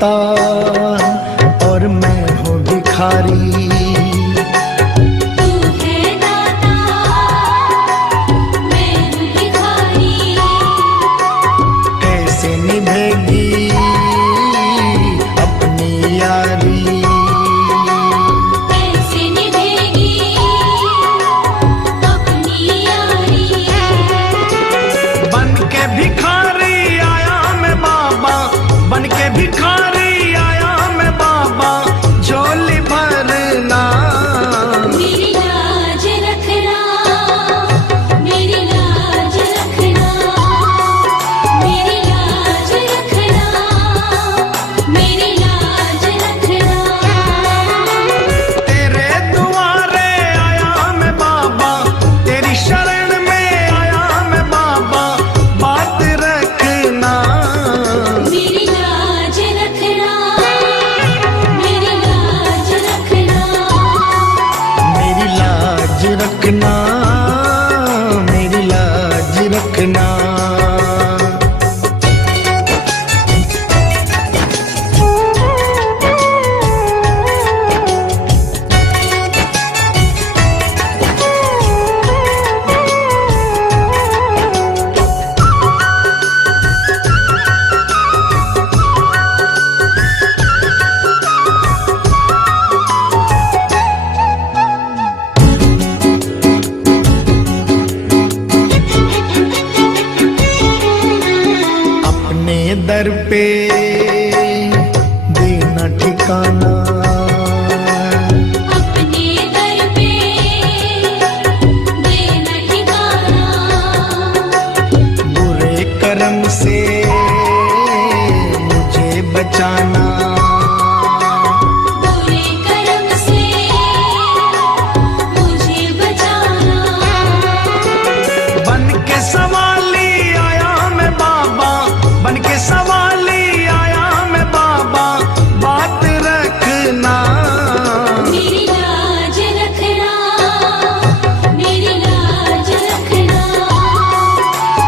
दाता और मैं हूँ भिखारी। तू है दाता, मैं हूँ भिखारी। कैसे निभेगी अपनी यारी, कैसे निभेगी अपनी यारी। बन के भिखारी आया मैं बाबा, बन के भिखारी आया मैं बाबा, झोली भरना मेरी लाज रखना, मेरी लाज रखना, मेरी लाज रखना, मेरी लाज रखना। तेरे दुआरे आया मैं बाबा, तेरी शरण में आया मैं बाबा, बात रखना मेरी लाज रखना, मेरी लाज रखना। मेरी लाज रखना, मेरी लाज रखना। अपने दर पे देना ठिकाना, अपने दर पे देना ठिकाना। बुरे कर्म से मुझे बचाना, बुरे कर्म से मुझे बचाना। बन के सवाली आया मैं बाबा, बन के सवाली आया मैं बाबा, बात रखना मेरी लाज रखना, मेरी लाज रखना,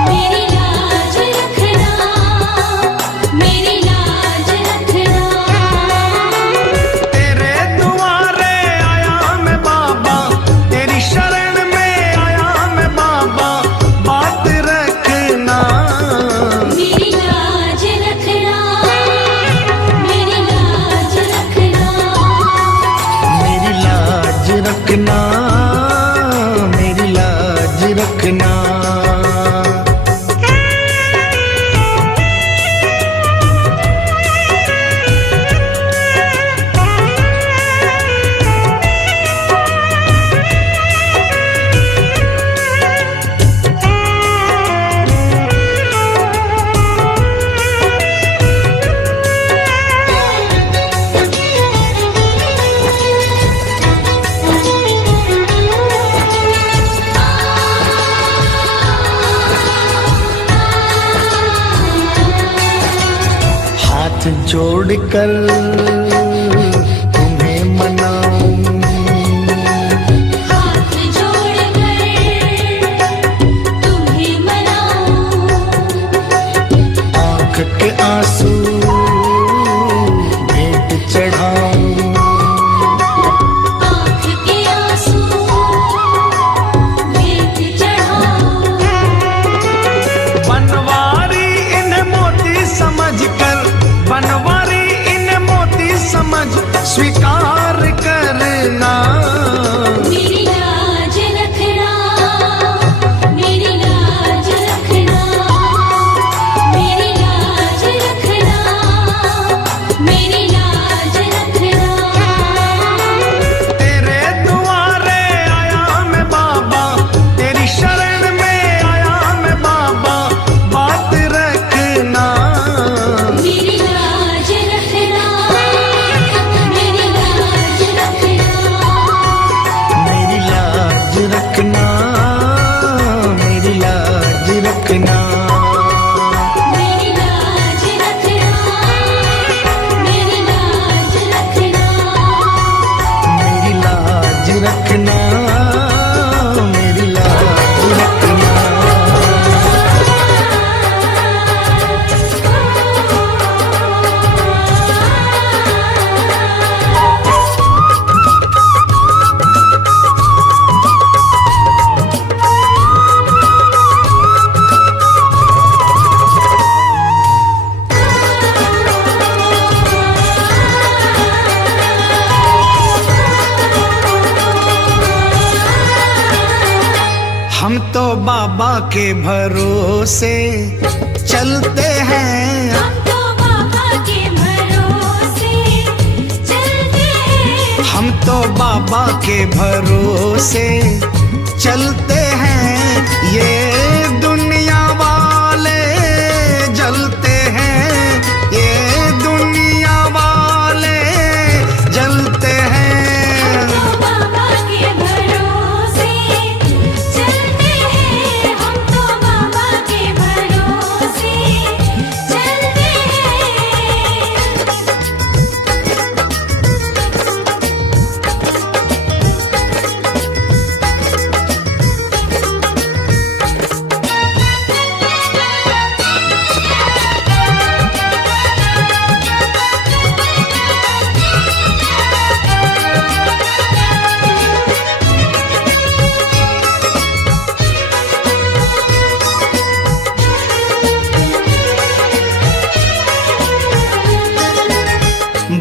मेरी लाज रखना, मेरी लाज रखना। तेरे दुआरे आया मैं बाबा, तेरी शरण में आया मैं बाबा, बात रखना मेरी लाज रखना, मेरी लाज रखना। मेरी लाज रखना, मेरी लाज रखना। हाथ जोड़कर तुम्हें मनाऊं, हाथ जोड़कर तुम्हें मनाऊं। आँख के आंसू भेंट चढ़ाऊं, आँख के आंसू भेंट चढ़ाऊं। बनवारी इन्हें मोती समझकर, बनवारी इन्हें मोती हम तो बाबा के भरोसे चलते हैं। हम तो बाबा के भरोसे चलते हैं। हम तो बाबा के भरोसे चलते हैं। ये दुनिया वाले जलते हैं। ये दुनिया वाले जलते हैं। हम तो बाबा के भरोसे चलते हैं। हम तो बाबा के भरोसे चलते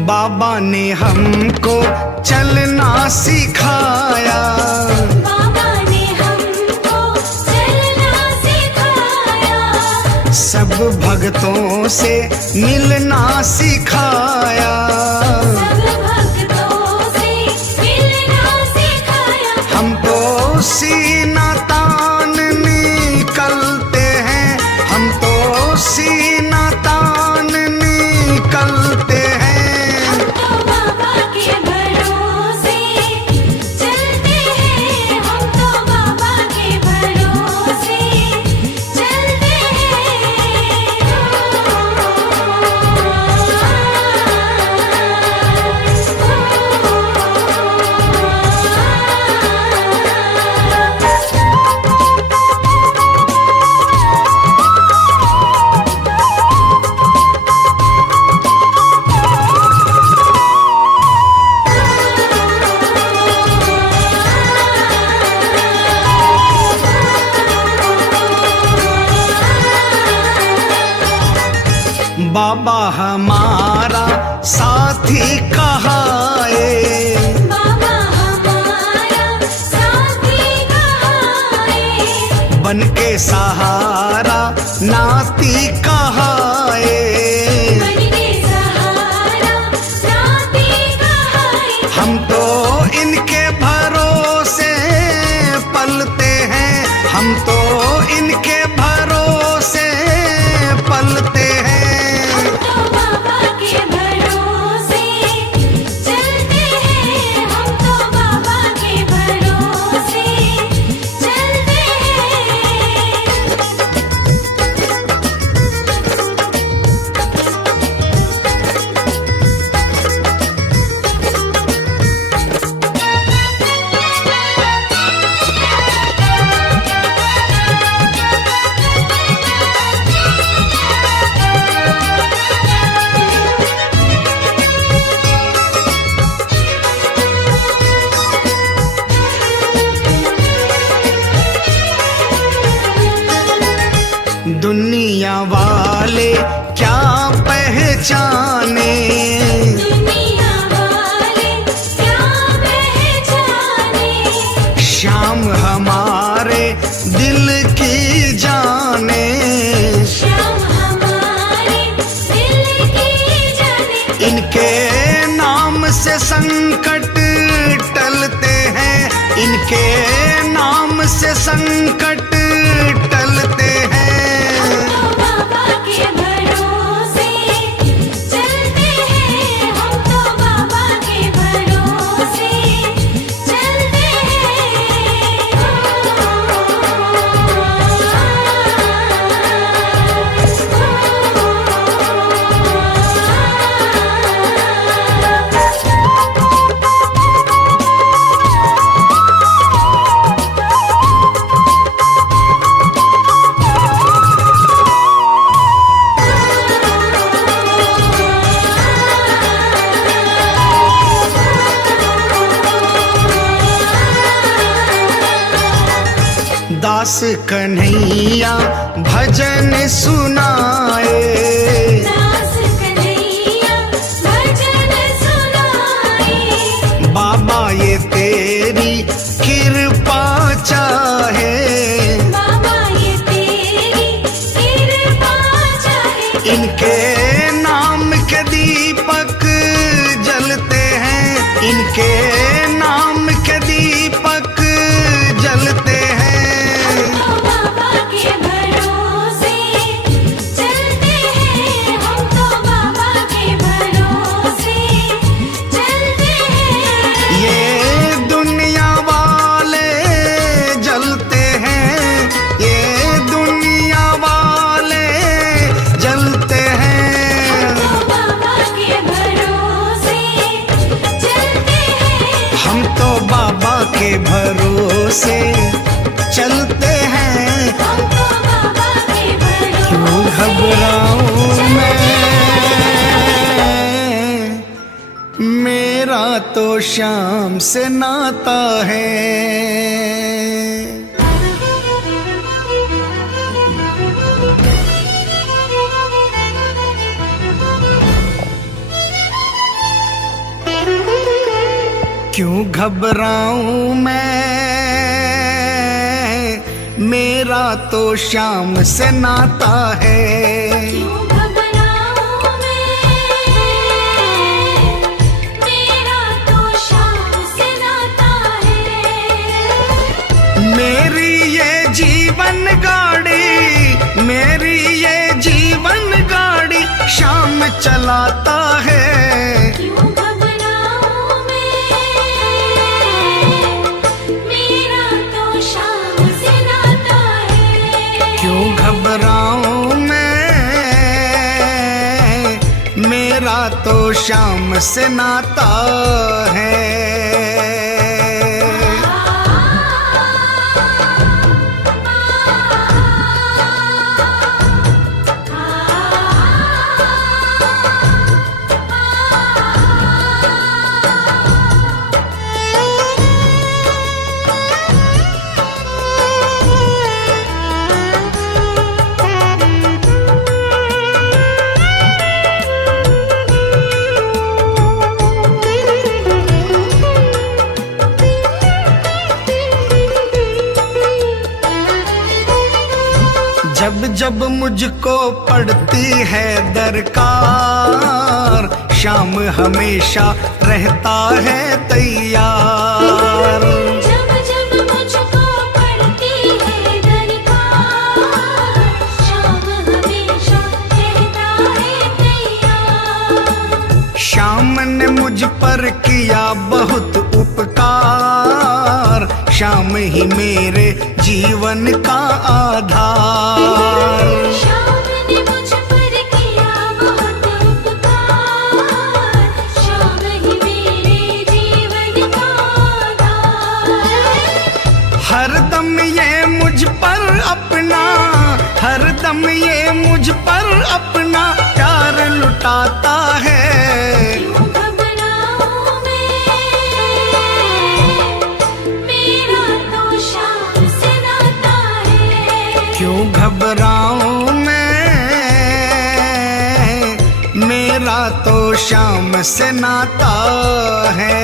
बाबा ने हमको चलना सिखाया। बाबा ने हमको चलना सिखाया। सब भक्तों से मिलना सिखाया। सब भक्तों से मिलना सिखाया। हम तो सीना तान निकलते हैं। हम तो सीना तान निकलते हैं। हम तो बाबा के भरोसे चलते हैं। हम तो बाबा के भरोसे चलते हैं। बाबा हमारा साथी कहाए। बाबा हमारा साथी कहाए। बन के सहारा नाती कहाए। बन के सहारा नाती कहाए। हम तो इनके भरोसे पलते हैं। हम तो इनके भरोसे पलते हैं। हम तो बाबा के भरोसे चलते हैं। हम तो बाबा के भरोसे चलते दुनिया वाले क्या पहचाने। दुनिया वाले क्या पहचाने। श्याम हमारे दिल की जाने। श्याम हमारे दिल की जाने। इनके नाम से संकट टलते हैं। इनके नाम से संकट टलते हैं। हम तो बाबा के भरोसे चलते हैं। हम तो बाबा के भरोसे चलते दास कन्हैया भजन सुनाए। दास कन्हैया भजन सुनाए। बाबा ये तेरी कृपा चाहे। ये नाम के दीपक जलते हैं। तो बाबा के भरोसे चलते हैं, हम तो बाबा के भरोसे चलते हैं। ये दुनिया वाले जलते हैं, ये दुनिया वाले जलते हैं। तो बाबा के भरोसे चलते हैं, हम तो बाबा के भरोसे चलते हैं। हम तो बाबा के भरोसे क्यों घबराऊं मैं, मेरा तो शाम से नाता है। क्यों घबराऊं मैं, मेरा तो शाम से नाता है। क्यों घबराऊं मैं, मेरा तो शाम से नाता है। मेरी ये जीवन गाड़ी, मेरी ये जीवन गाड़ी शाम चलाता है। क्यों घबराऊं मैं, मेरा तो शाम से नाता है। क्यों घबराऊं मैं, मेरा तो शाम से नाता है। जब जब मुझको पड़ती है दरकार, शाम हमेशा रहता है तैयार। जब जब मुझको पड़ती है दरकार, शाम हमेशा रहता है तैयार। शाम ने मुझ पर किया बहुत उपकार, शाम ही मेरे जीवन का आधार। शाम ने मुझ पर किया बहुत उपकार, शाम ही मेरे जीवन का आधार। हर दम ये मुझ पर अपना, हर दम ये मुझ पर अपना प्यार लुटाता है। क्यों घबराऊं मैं, मेरा तो शाम से नाता है। क्यों घबराऊं मैं, मेरा तो शाम से नाता है।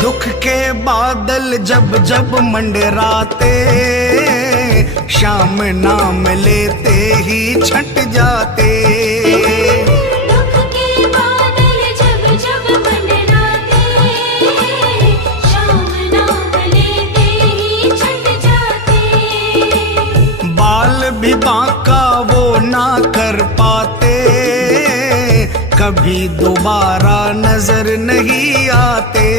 दुख के बादल जब जब मंडराते, शाम नाम लेते ही छट जाते। दुख के बादल जब जब मंडराते, शाम नाम लेते ही छट जाते। बाल भी बांका वो ना कर पाते, कभी दोबारा नजर नहीं आते।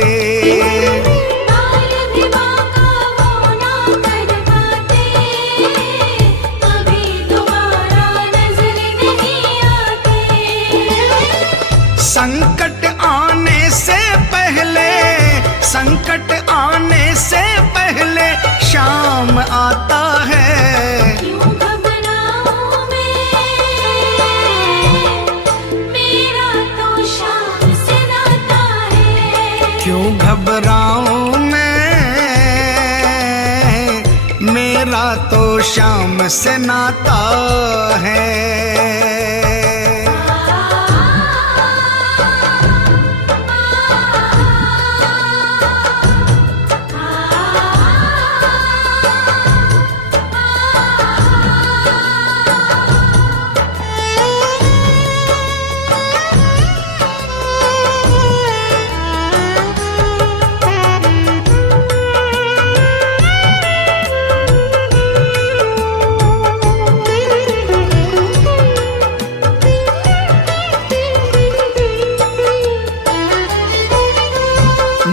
बाल भी बांका वो ना कर पाते, कभी दोबारा नजर नहीं आते। संकट आने से पहले, संकट आने से मेरा तो श्याम से नाता है।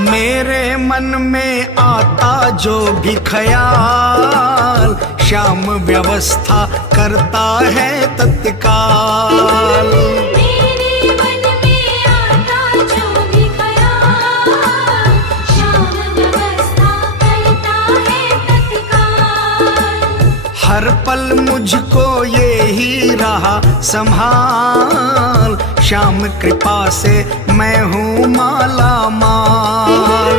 मेरे मन में आता जो भी ख्याल, श्याम व्यवस्था करता है तत्काल। मेरे मन में आता जो भी ख्याल, श्याम व्यवस्था करता है तत्काल। हर पल मुझको ये ही रहा संभाल, श्याम कृपा से मैं हूँ माला माल।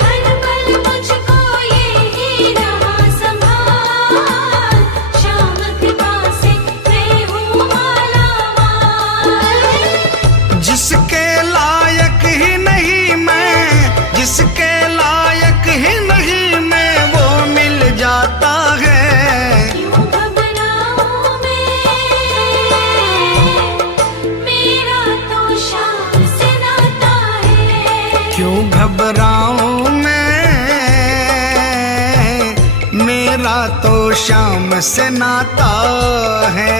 हर पल मुझको ये ही रहा संभाल, श्याम कृपा से मैं हूँ माला माल। जिसके लायक ही नहीं मैं, जिसके लायक ही नहीं मैं, वो मिल जाता है। क्यों घबराऊं मैं, मेरा तो श्याम से नाता है। क्यों घबराऊं मैं, मेरा तो श्याम से नाता है।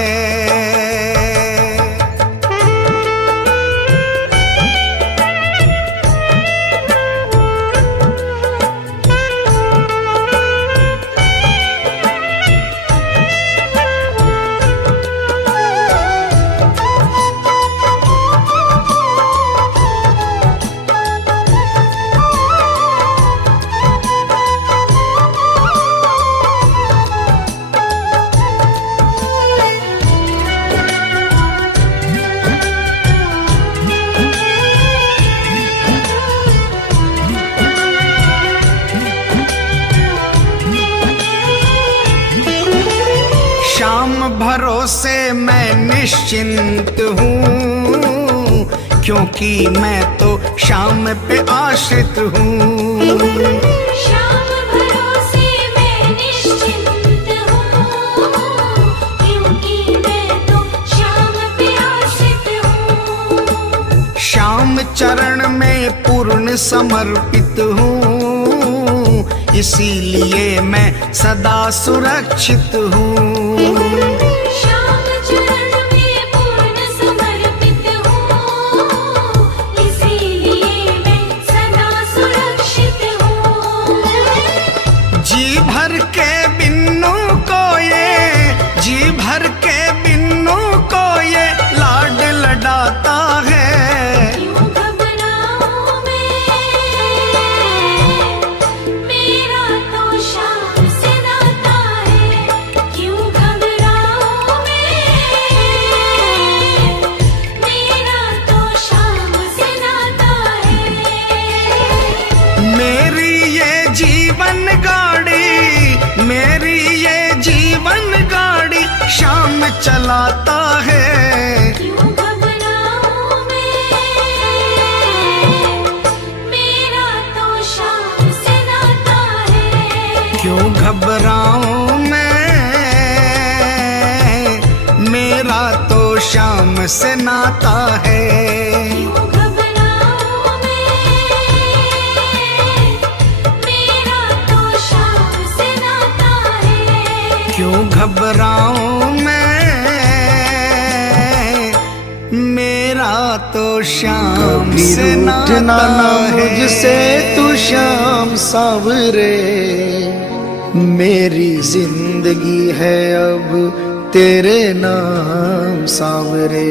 श्याम भरोसे मैं निश्चिंत हूँ, क्योंकि मैं तो श्याम पे आश्रित हूँ। श्याम भरोसे मैं निश्चिंत हूँ, क्योंकि मैं तो श्याम पे आश्रित हूँ। श्याम चरण में पूर्ण समर्पित हूँ, इसीलिए मैं सदा सुरक्षित हूँ। श्याम चरण में पूर्ण समर्पित हूँ, इसीलिए मैं सदा सुरक्षित हूँ। जी भर के बिन्नू को ये, जी भर के बिन्नू को ये लाड लडाता है। क्यों घबराऊं मैं, मेरा तो श्याम से नाता है। क्यों घबराऊं मैं, मेरा तो श्याम से नाता है। मेरी ये जीवन गाड़ी, मेरी ये जीवन गाड़ी श्याम चलाता है। क्यों घबराऊं मैं, मेरा तो श्याम से नाता है। क्यों घबराऊं मैं, मेरा तो श्याम से नाता है। क्यों घबराऊं मैं, मेरा तो श्याम से नाता है। क्यों घबराऊं मैं, मेरा तो श्याम कभी से रूठना नाता ना है। मुझसे तू श्याम सावरे, मेरी जिंदगी है अब तेरे नाम सावरे।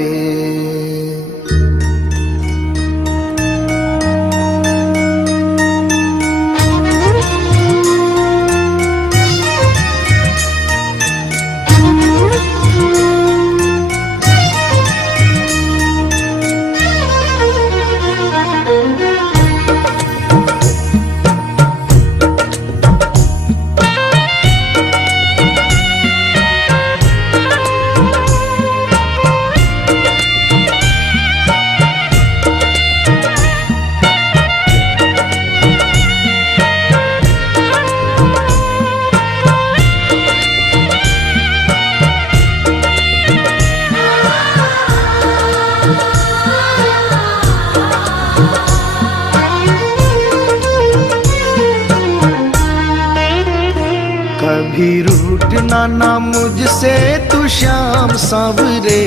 कभी रूठना ना मुझसे तू श्याम सांवरे,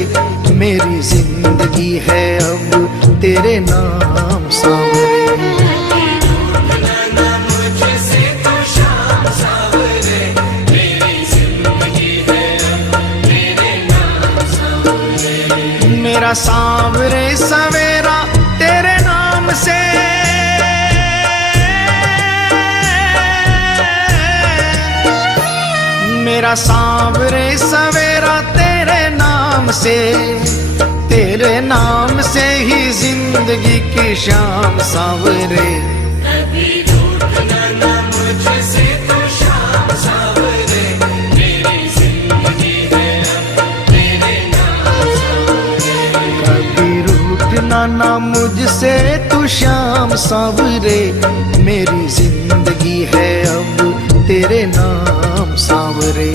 मेरी जिंदगी है अब तेरे नाम सांवरे। मेरा सांवरे सवेरा तेरे नाम से, मेरा सांवरे सवेरा तेरे नाम से, तेरे नाम से ही जिंदगी की शाम सांवरे। कभी रूठना ना मुझसे तो शाम सांवरे, मेरी जिंदगी है अब तेरे नाम सांवरे। कभी रूठना ना मुझसे तू श्याम सांवरे, मेरी जिंदगी है अब तेरे नाम सांवरे।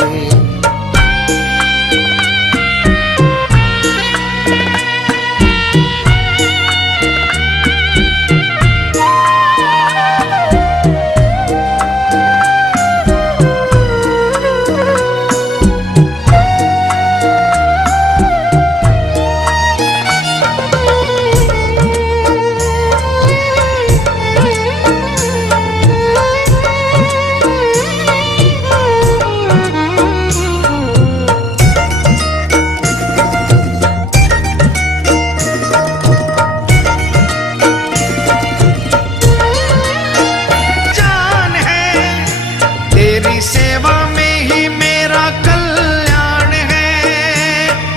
सेवा में ही मेरा कल्याण है,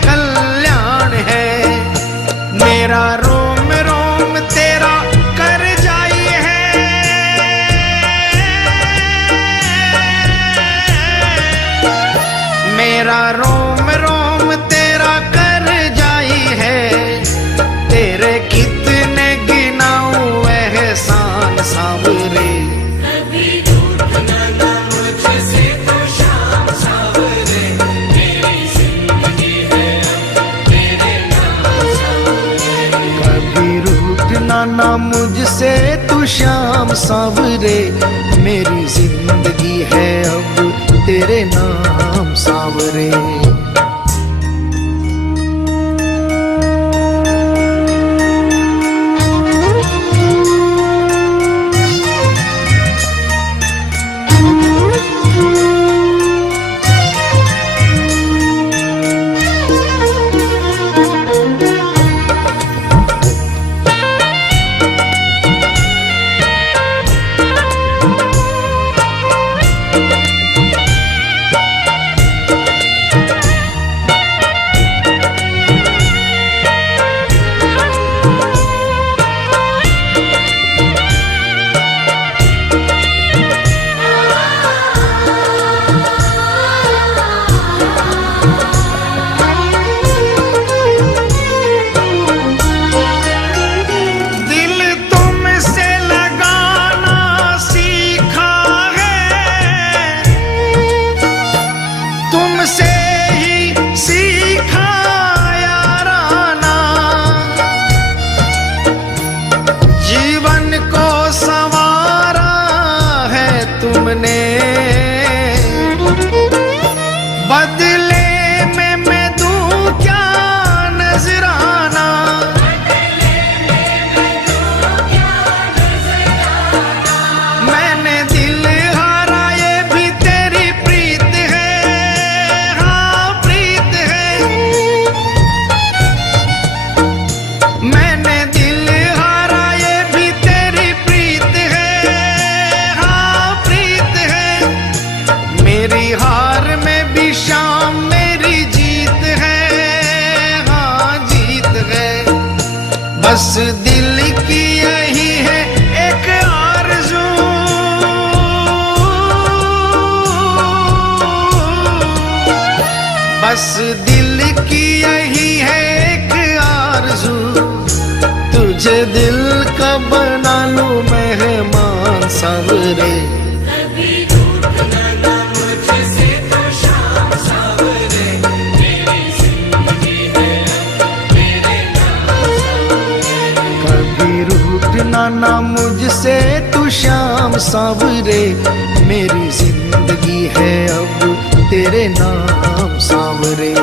कल्याण है। मेरा रोम रोम तेरा कर जाई है, मेरा रोम रोम तेरा कर जाई है। तेरे कितने गिनाऊं एहसान सांवरे, ना मुझसे तू श्याम सांवरे, मेरी जिंदगी है अब तेरे नाम सांवरे। बदले में मैं दूं क्या नजराना, मैंने दिल हारा ये भी तेरी प्रीत है, हाँ प्रीत है। मैंने दिल हारा ये भी तेरी प्रीत है, हाँ प्रीत है। मेरी हार में भी शाम मेरी जीत है, हाँ जीत है। बस दिल की यही है एक आरज़ू, बस दिल की यही है एक आरज़ू। तुझे दिल का बना लूं मेहमान सांवरे, ना मुझसे तू श्याम सांवरे, मेरी जिंदगी जिंदगी है अब तेरे नाम सांवरे।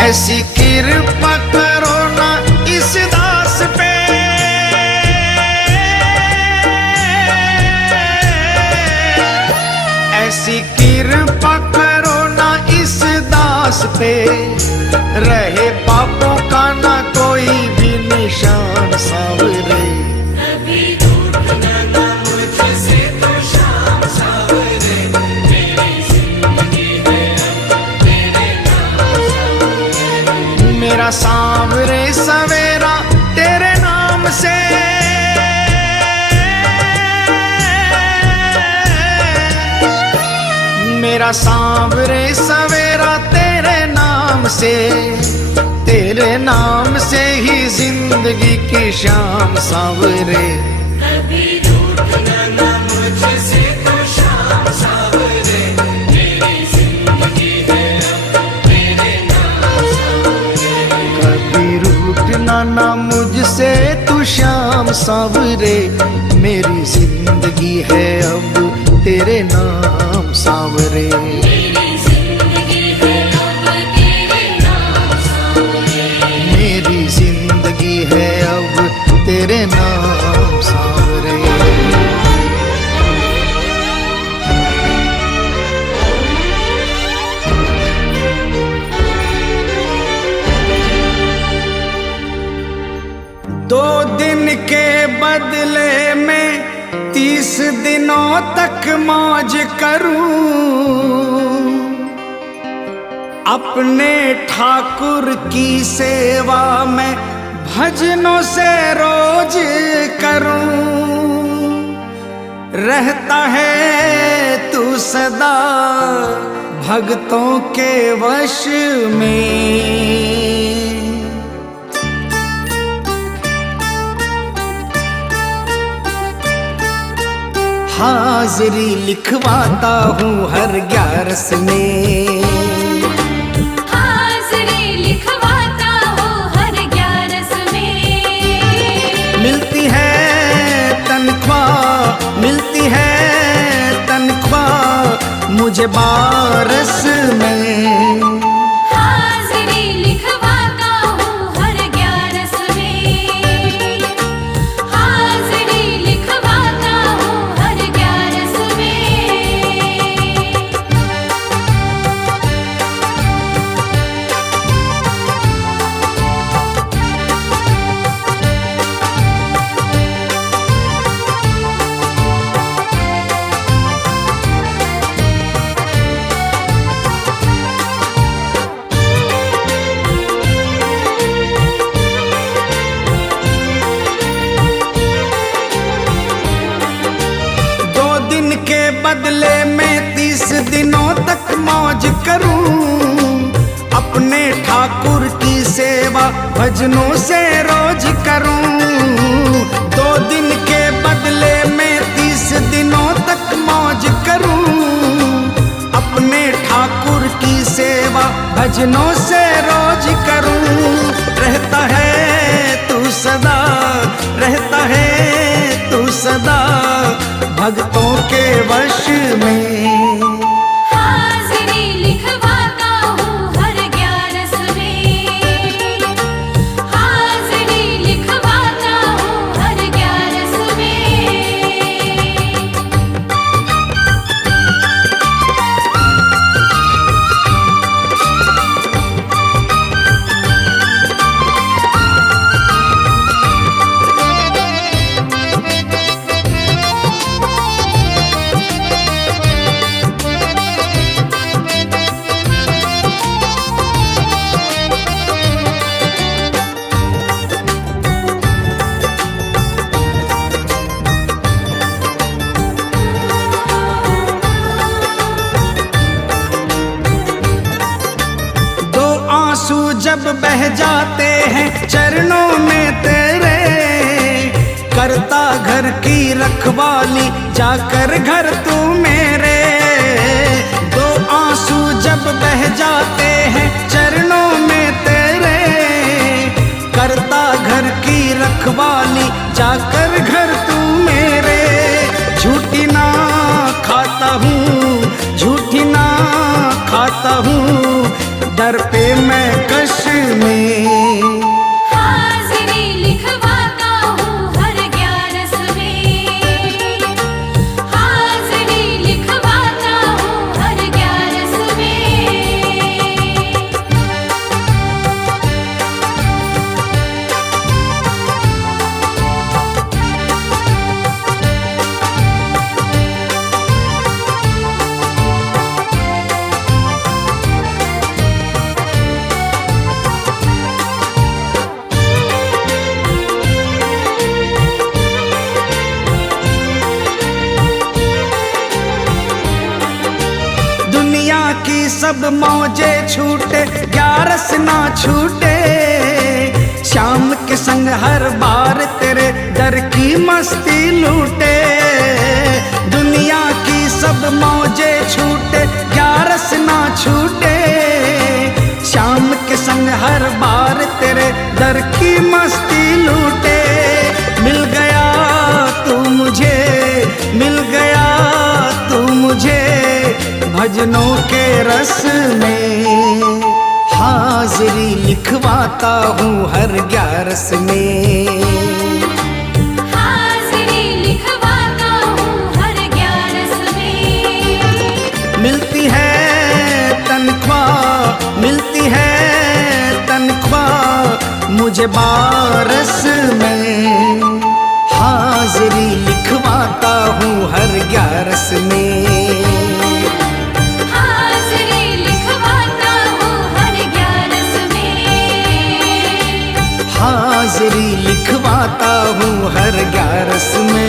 ऐसी कृपा करो ना इस दास पे, ऐसी कृपा करो ना इस दास पे, रहे पापों का ना कोई भी निशान सांवरे। कभी रूठना ना मुझसे तो शाम सांवरे, मेरी जिंदगी है अब तेरे नाम सांवरे। मेरा सांवरे सवेरा तेरे नाम से, मेरा सांवरे सवेरा तेरे नाम से, तेरे नाम से ही जिंदगी की शाम सांवरे। कभी रूठना ना मुझसे तो शाम सांवरे, मेरी जिंदगी है अब तेरे नाम सांवरे। कभी रूठना ना मुझसे तू श्याम सांवरे, मेरी जिंदगी है अब तेरे नाम सांवरे। मेरी जिंदगी है अब तेरे नाम सांवरे। मेरी जिंदगी है अब तेरे नाम सांवरे। दो दिन के बदले में 30 दिनों तक मौज करूं, अपने ठाकुर की सेवा में भजनों से रोज करूं। रहता है तू सदा भक्तों के वश में, हाजिरी लिखवाता हूँ हर 11 में, हाजिरी लिखवाता हूँ हर 11 में। मिलती है तनख्वाह, मिलती है तनख्वाह मुझे 12 में। हाजिरी लिखवाता हूँ हर 11 में, हाजिरी लिखवाता हूँ हर 11 में। भजनों से रोज करूं। 2 दिन के बदले में 30 दिनों तक मौज करूं। अपने ठाकुर की सेवा भजनों से रोज करूं। रहता है तू सदा, रहता है तू सदा भक्तों के वश में। हाजिरी लिखवाता हूँ हर 11 में, हाजिरी लिखवाता हूँ हर 11 में। जब बह जाते हैं चरणों में तेरे, करता घर की रखवाली जाकर घर तू मेरे। 2 आंसू जब बह जाते हैं चरणों में तेरे, करता घर की रखवाली जाकर घर तू मेरे। झूठी ना खाता हूँ, झूठी ना खाता हूँ, दर पे मैं कश में। हाजिरी लिखवाता हूँ हर 11 में, हाजिरी लिखवाता हूँ हर 11 में। की सब मौजे छूटे 11 ना छूटे। शाम के संग हर बार तेरे दर की मस्ती लूटे। दुनिया की सब मौजे छूटे 11 ना छूटे। शाम के संग हर बार तेरे दर की मस्ती लूटे। मिल गया तू मुझे, मिल गया तू मुझे भजनों के रस में। हाजिरी लिखवाता हूँ हर 11 में, हाजिरी लिखवाता हूँ हर 11 में। मिलती है तनख्वाह, मिलती है तनख्वाह मुझे 12 में। हाजिरी लिखवाता हूँ हर 11 में, हाजिरी लिखवाता हूँ हर 11 में।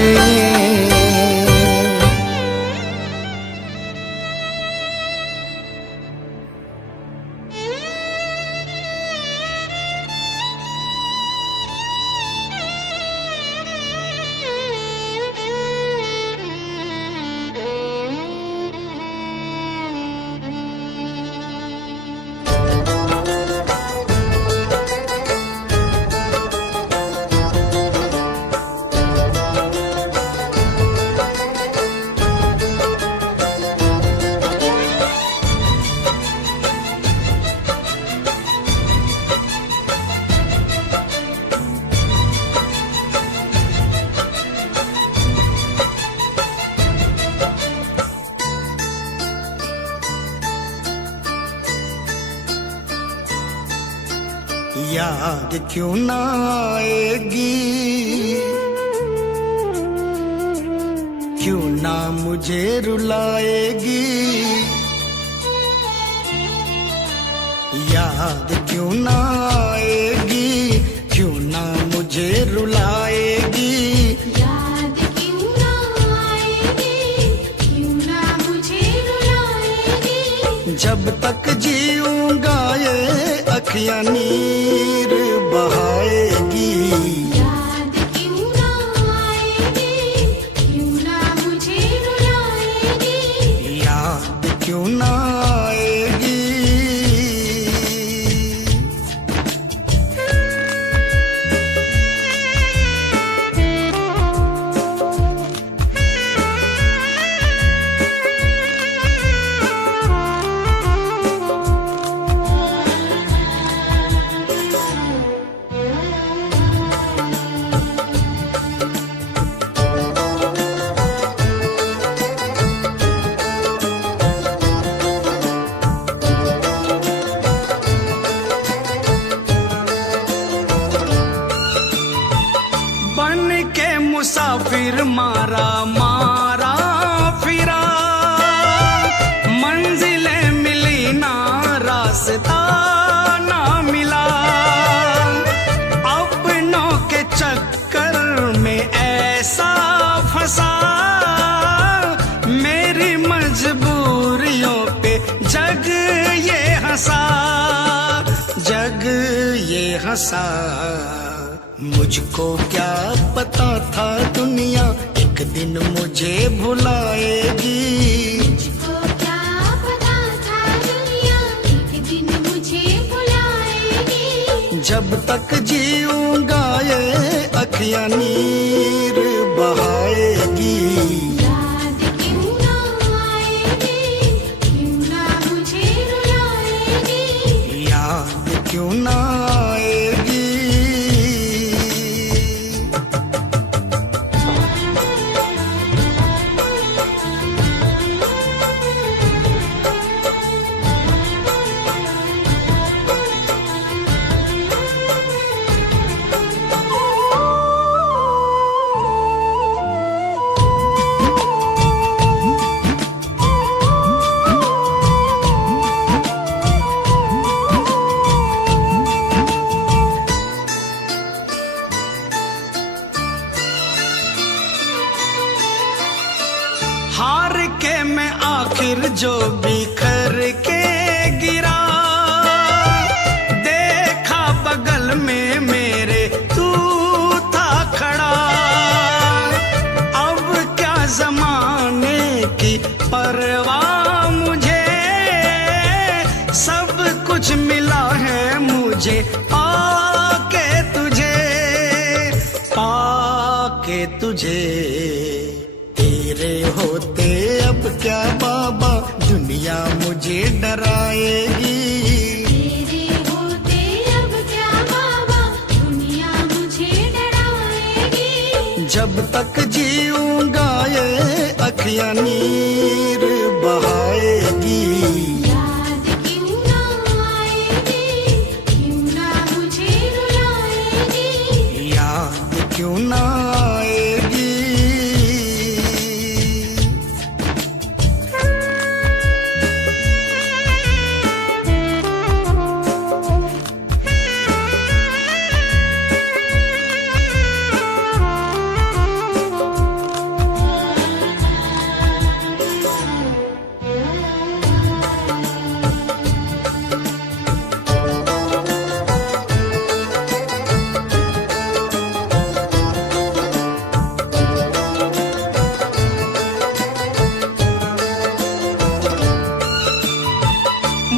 याद क्यों ना आएगी, क्यों ना मुझे रुलाएगी। याद क्यों ना आएगी, क्यों ना मुझे रुलाएगी। याद क्यों ना आएगी, क्यों ना मुझे रुलाएगी। जब तक जीऊंगा ये अखियाँ नीर मुसाफिर मारा मारा फिरा, मंजिलें मिली ना रास्ता ना मिला, अपनों के चक्कर में ऐसा फंसा, मेरी मजबूरियों पे जग ये हंसा, जग ये हंसा। मुझको क्या पता था दुनिया एक दिन मुझे भुलाएगी, मुझको क्या पता था दुनिया एक दिन मुझे भुलाएगी। जब तक जीऊंगा ये अखियां नीर बहाएगी, याद क्यों ना आएगी, क्यों ना मुझे रुलाएगी। याद क्यों ना आएगी। हार के मैं आखिर जो बिखर के गिरा, देखा बगल में मेरे तू था खड़ा, अब क्या जमाने की परवाह मुझे, सब कुछ मिला है मुझे पाके तुझे, पाके तुझे। तेरे होते अब क्या बाबा दुनिया मुझे डराएगी, तेरे होते अब क्या बाबा दुनिया मुझे डराएगी। जब तक जीऊंगा ये अखियां नीर बहाएगी, याद क्यों ना आएगी, क्यों ना मुझे रुलाएगी। याद क्यों ना आएगी।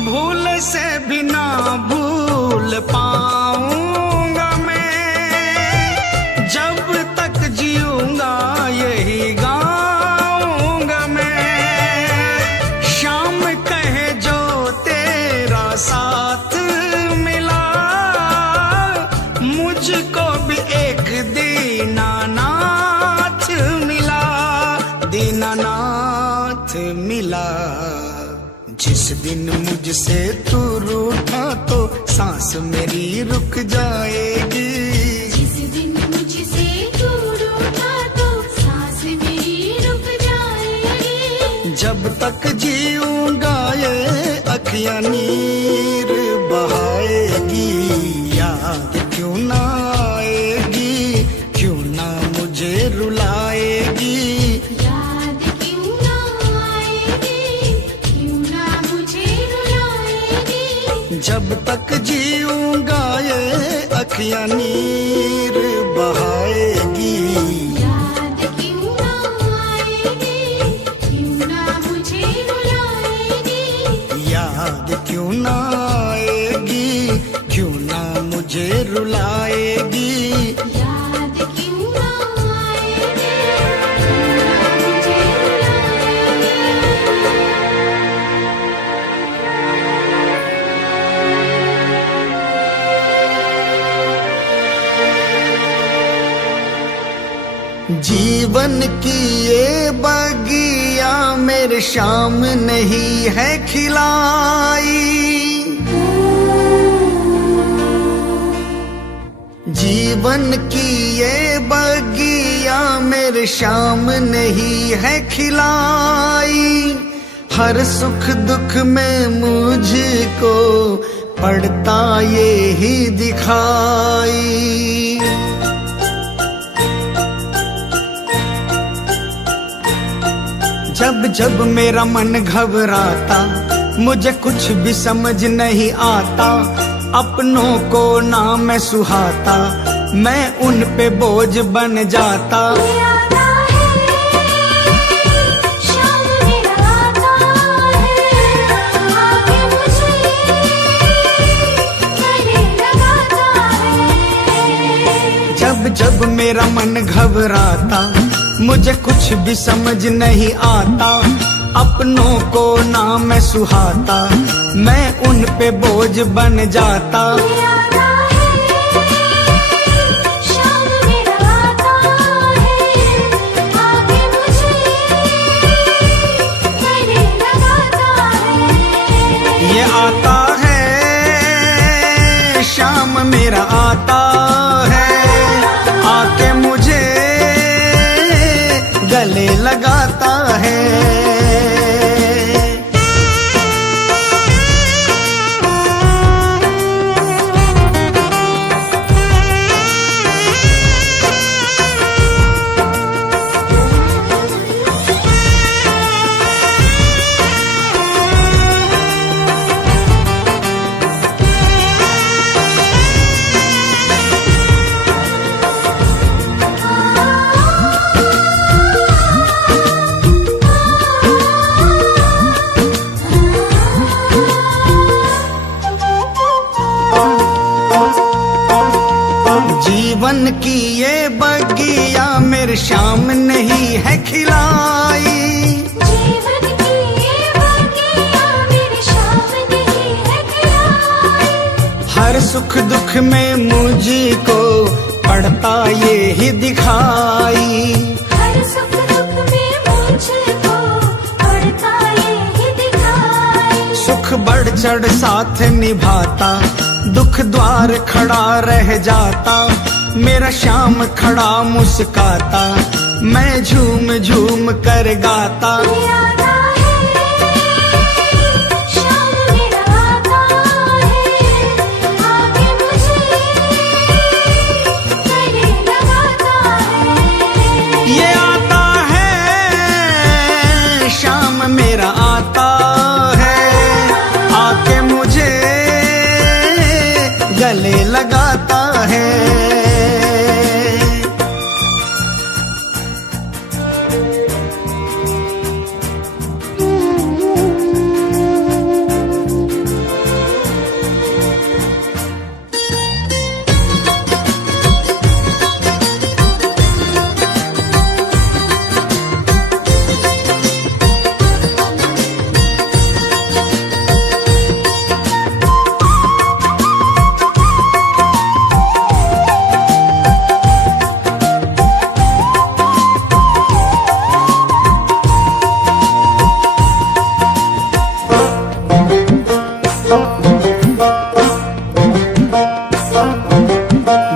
भूल से भी ना भूल पाऊंगा मैं, जब तक जीऊंगा यही गाऊंगा मैं। शाम कहे जो तेरा साथ मिला, मुझको भी एक दीनानाथ मिला, दीनानाथ मिला। जिस दिन मुझसे तू रूठा तो सांस मेरी रुक जाएगी, जिस दिन मुझसे दूर उठा तो सांस मेरी रुक जाएगी। जब तक जीऊंगा ये अखियां नीर बहाएगी, याद क्यों ना आएगी, क्यों ना मुझे रुलाएगी। याद क्यों ना आएगी, क्यों ना मुझे रुलाएगी। जब तक जीऊंगा ये अखियां नीर बहाएगी, याद क्यों ना आएगी, क्यों ना मुझे रुलाएगी। याद क्यों ना आएगी, क्यों ना मुझे रुलाएगी। याद क्यों ना आएगी, क्यों ना मुझे जीवन की ये बगिया मेरे शाम नहीं है खिलाई, जीवन की ये बगिया बगिया मेरे श्याम नहीं है खिलाई, हर सुख दुख में मुझको पड़ता ये ही दिखाई। जब जब मेरा मन घबराता, मुझे कुछ भी समझ नहीं आता, अपनों को ना मैं सुहाता, मैं उन पे बोझ बन जाता। आता है शाम मेरा आता है, आके मुझे गले लगाता है। जब जब मेरा मन घबराता, मुझे कुछ भी समझ नहीं आता, अपनों को ना मैं सुहाता, मैं उन पे बोझ बन जाता। आता है शाम मेरा आता है, आके मुझे गले लगाता है। ये आता है शाम मेरा आता है, आके मुझे गले लगाता है। जीवन की ये बगिया मेरे श्याम नहीं है खिलाई, जीवन की ये बगिया मेरे श्याम नहीं है खिलाई, हर सुख दुख में मुझको पड़ता ये ही दिखाई। हर सुख दुख में मुझको पड़ता ये ही दिखाई। सुख बढ़ चढ़ साथ निभाता, दुख द्वार खड़ा रह जाता, मेरा श्याम खड़ा मुस्काता, मैं झूम झूम कर गाता। आता है शाम मेरा आता है, आके मुझे गले लगाता है। ये आता है शाम मेरा आता है, आके मुझे गले लगाता है।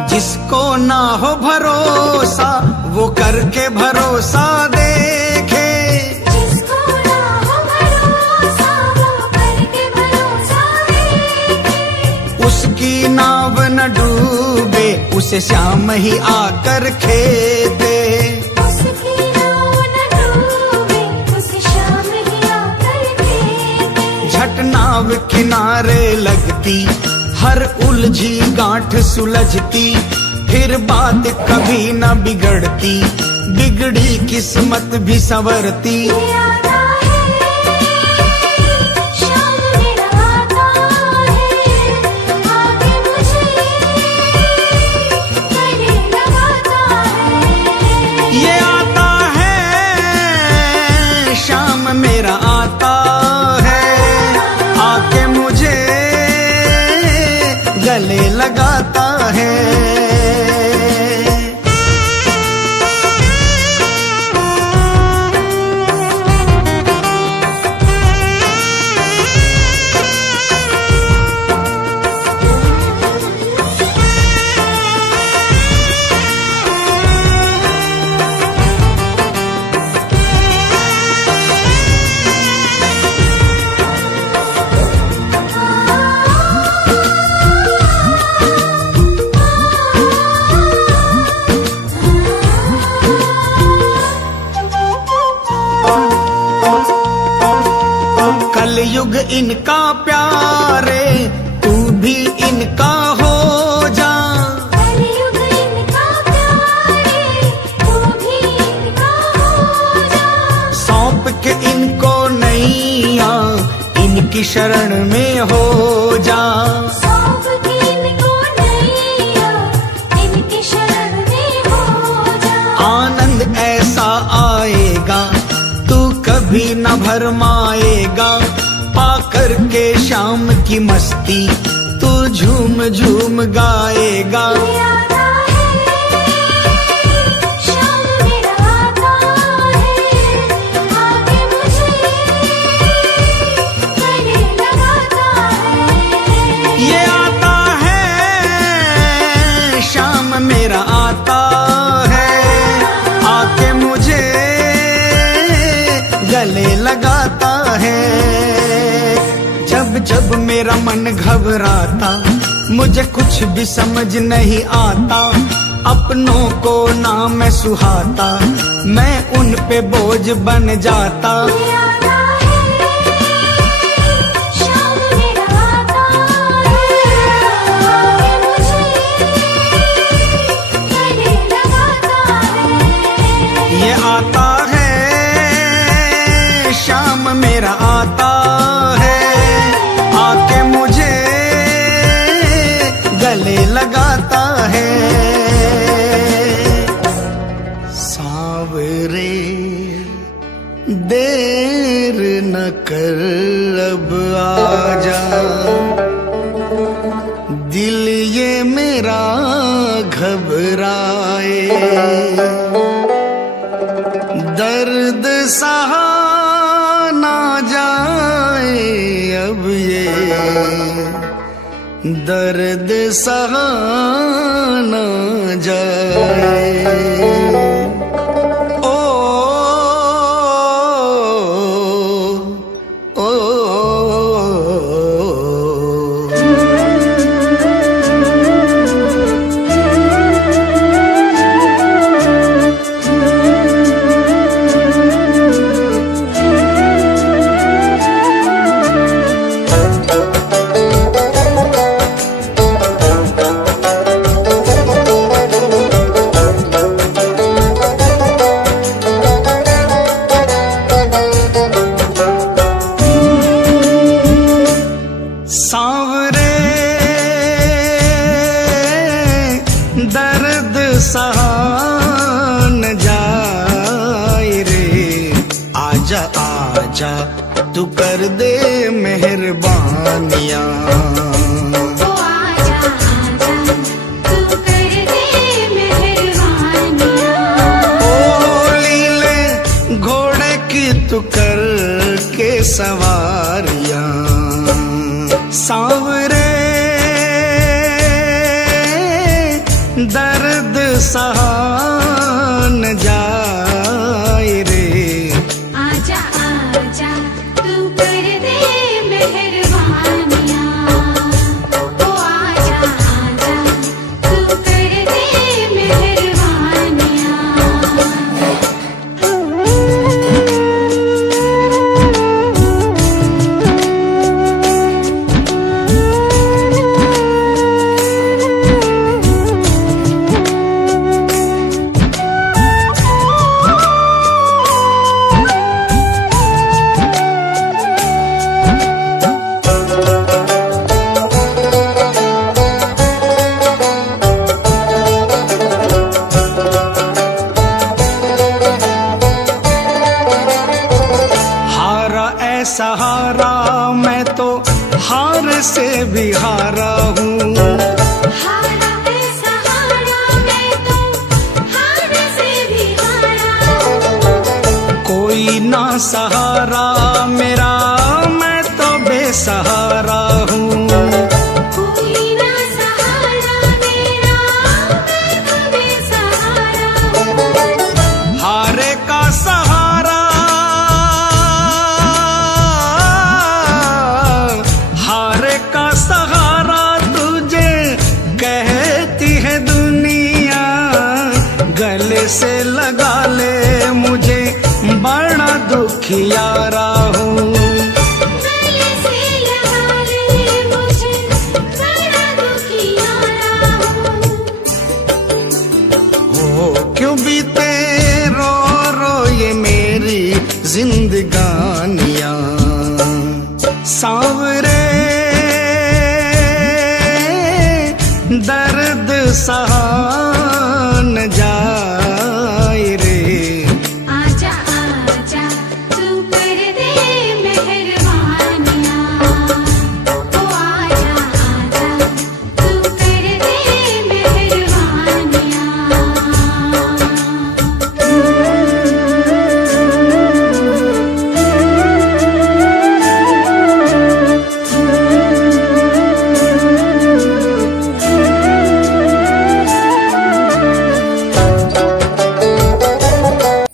जिसको ना हो भरोसा वो करके भरोसा देखे, जिसको ना हो भरोसा वो करके भरोसा देखे। उसकी नाव न डूबे, उसे श्याम ही आकर खेते। उसकी नाव न डूबे, उसे शाम ही आकर खेते। झट नाव किनारे लगती, हर उलझी गांठ सुलझती, फिर बात कभी न बिगड़ती, बिगड़ी किस्मत भी संवरती। आता है शाम मेरा आता है, आके मुझे गले लगाता है। ये आता है शाम मेरा आता है, आके मुझे गले लगाता है। युग इनका प्यारे, तू भी इनका हो जा। कलयुग इनका प्यारे, तू भी इनका हो जा। सौंप के इनको नैया, इनकी शरण में हो जा। सौंप के इनको नैया, इनकी शरण में हो जा। आनंद ऐसा आएगा तू कभी न भरमाएगा, पाकर के शाम की मस्ती तू झूम झूम गाएगा। ये आता है, शाम मेरा आता है, आके मुझे गले लगाता है। ये आता है, शाम मेरा आता है, आके मुझे गले लगाता है। जब जब मेरा मन घबराता, मुझे कुछ भी समझ नहीं आता, अपनों को ना मैं सुहाता, मैं उन पे बोझ बन जाता। ये आता है, शाम मेरा आता है, आके मुझे गले लगाता है। ये आता है, शाम मेरा आता है, आके मुझे गले लगाता है। सांवरे देर न कर अब आजा, दिल ये मेरा घबराए, दर्द सहा ना जाए अब ये, दर्द सहा ना जाए। ओ, ओ, सांवरे दर्द सहा न जाए रे, आजा आजा तू कर दे मेहरबानियां। ओ आजा आजा, तू कर दे मेहरबानियां। ओ लीले घोड़े की तू कर के सवारियां। सांवरे दर्द सहा न जाए रे, आजा आजा, तू कर दे मेहरबानियां। ओ आजा आजा, तू कर दे मेहरबानियां। सहारा मैं तो हार से भी हारा हूँ। हारा है सहारा, मैं तो हार से भी हारा हूँ। कोई ना सहारा मेरा, मैं तो बेसहारा हूँ। कोई ना सहारा मेरा, मैं तो बेसहारा हूँ। हारे का सहारा, हारे का सहारा तुझे कहती है दुनिया। गले से लगा ले मुझे, बड़ा दुखियारा हूँ। गले सा